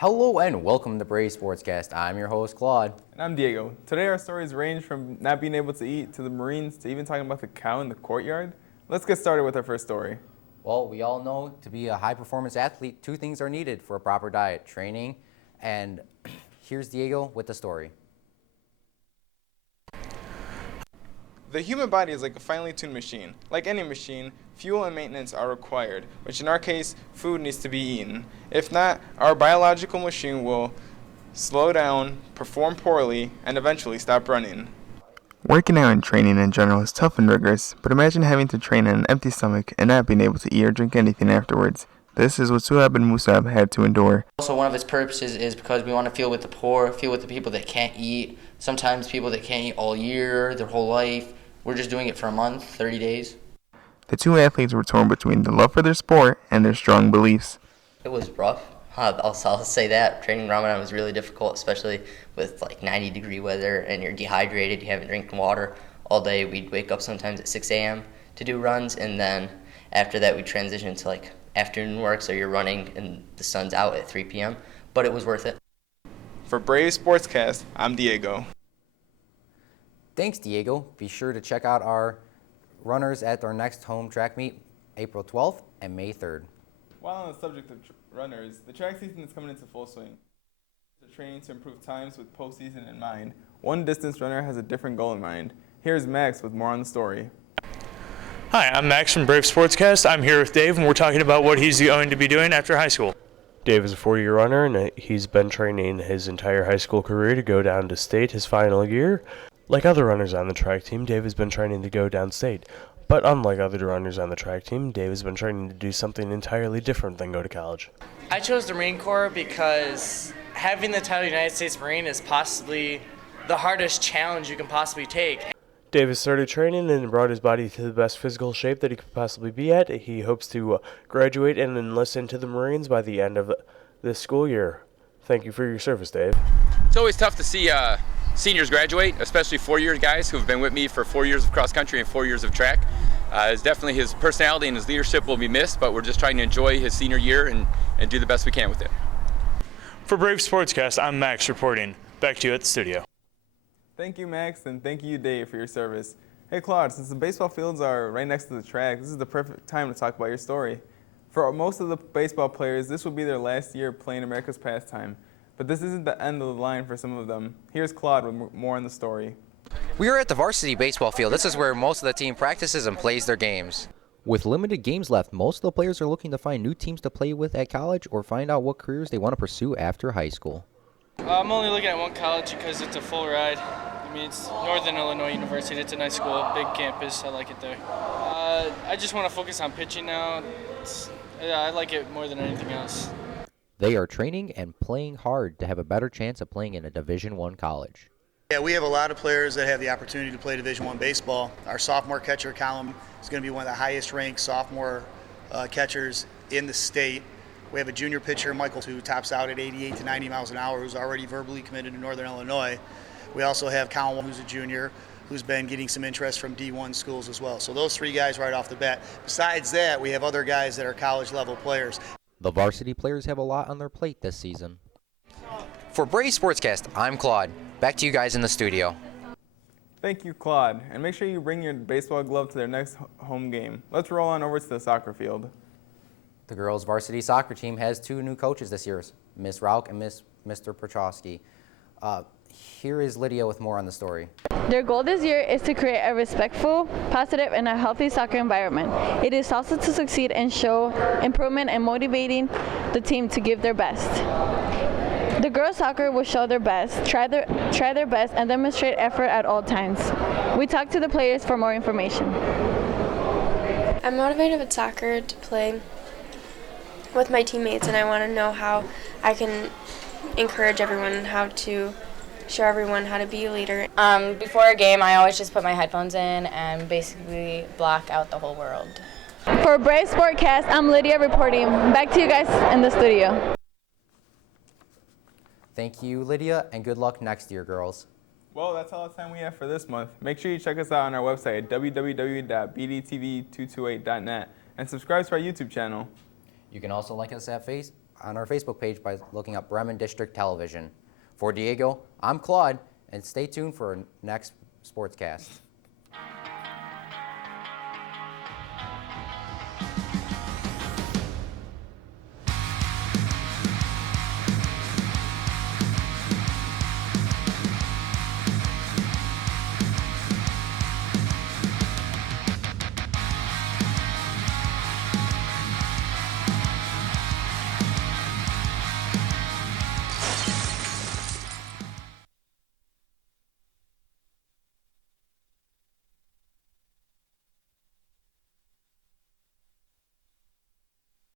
Hello and welcome to Brave Sportscast. I'm your host, Claude. And I'm Diego. Today our stories range from not being able to eat to the Marines to even talking about the cow in the courtyard. Let's get started with our first story. Well, we all know to be a high-performance athlete, two things are needed for a proper diet, training, and here's Diego with the story. The human body is like a finely tuned machine. Like any machine, fuel and maintenance are required, which in our case, food needs to be eaten. If not, our biological machine will slow down, perform poorly, and eventually stop running. Working out and training in general is tough and rigorous, but imagine having to train on an empty stomach and not being able to eat or drink anything afterwards. This is what Suhaib and Musab had to endure. Also, one of its purposes is because we want to feel with the poor, feel with the people that can't eat, sometimes people that can't eat all year, their whole life. We're just doing it for a month, 30 days. The two athletes were torn between the love for their sport and their strong beliefs. It was rough. I'll say that. Training Ramadan was really difficult, especially with like 90-degree weather and you're dehydrated, you haven't drank water all day. We'd wake up sometimes at 6 a.m. to do runs, and then after that we'd transition to like afternoon work, so you're running and the sun's out at 3 p.m., but it was worth it. For Brave Sportscast, I'm Diego. Thanks, Diego. Be sure to check out our runners at our next home track meet, April 12th and May 3rd. While on the subject of runners, the track season is coming into full swing. They're training to improve times with postseason in mind. One distance runner has a different goal in mind. Here's Max with more on the story. Hi, I'm Max from Brave Sportscast. I'm here with Dave, and we're talking about what he's going to be doing after high school. Dave is a 4-year runner, and he's been training his entire high school career to go down to state his final year. Like other runners on the track team, Dave has been training to go downstate. But unlike other runners on the track team, Dave has been training to do something entirely different than go to college. I chose the Marine Corps because having the title United States Marine is possibly the hardest challenge you can possibly take. Dave has started training and brought his body to the best physical shape that he could possibly be at. He hopes to graduate and enlist into the Marines by the end of this school year. Thank you for your service, Dave. It's always tough to see seniors graduate, especially 4-year guys who've been with me for 4 years of cross country and 4 years of track. It's definitely his personality and his leadership will be missed, but we're just trying to enjoy his senior year and do the best we can with it. For Brave Sportscast, I'm Max reporting. Back to you at the studio. Thank you, Max, and thank you, Dave, for your service. Hey, Claude, since the baseball fields are right next to the track, this is the perfect time to talk about your story. For most of the baseball players, this will be their last year playing America's pastime. But this isn't the end of the line for some of them. Here's Claude with more on the story. We are at the varsity baseball field. This is where most of the team practices and plays their games. With limited games left, most of the players are looking to find new teams to play with at college or find out what careers they want to pursue after high school. I'm only looking at one college because it's a full ride. I mean, it's Northern Illinois University. It's a nice school, big campus. I like it there. I just want to focus on pitching now. I like it more than anything else. They are training and playing hard to have a better chance of playing in a Division I college. Yeah, we have a lot of players that have the opportunity to play Division I baseball. Our sophomore catcher, Callum, is going to be one of the highest ranked sophomore catchers in the state. We have a junior pitcher, Michael, who tops out at 88 to 90 miles an hour, who's already verbally committed to Northern Illinois. We also have Callum, who's a junior, who's been getting some interest from D1 schools as well. So those three guys right off the bat. Besides that, we have other guys that are college-level players. The varsity players have a lot on their plate this season. For Brave Sportscast, I'm Claude. Back to you guys in the studio. Thank you, Claude. And make sure you bring your baseball glove to their next home game. Let's roll on over to the soccer field. The girls' varsity soccer team has 2 new coaches this year, Miss Rauk and Mr. Prochowski. Here is Lydia with more on the story. Their goal this year is to create a respectful, positive, and a healthy soccer environment. It is also to succeed and show improvement and motivating the team to give their best. The girls' soccer will show their best, try their best, and demonstrate effort at all times. We talked to the players for more information. I'm motivated with soccer to play with my teammates, and I want to know how I can encourage everyone, how to show everyone how to be a leader. Before a game, I always just put my headphones in and basically block out the whole world. For Brave Sportcast, I'm Lydia reporting. Back to you guys in the studio. Thank you, Lydia, and good luck next year, girls. Well, that's all the time we have for this month. Make sure you check us out on our website at www.bdtv228.net and subscribe to our YouTube channel. You can also like us at on our Facebook page by looking up Bremen District Television. For Diego, I'm Claude, and stay tuned for our next Sportscast.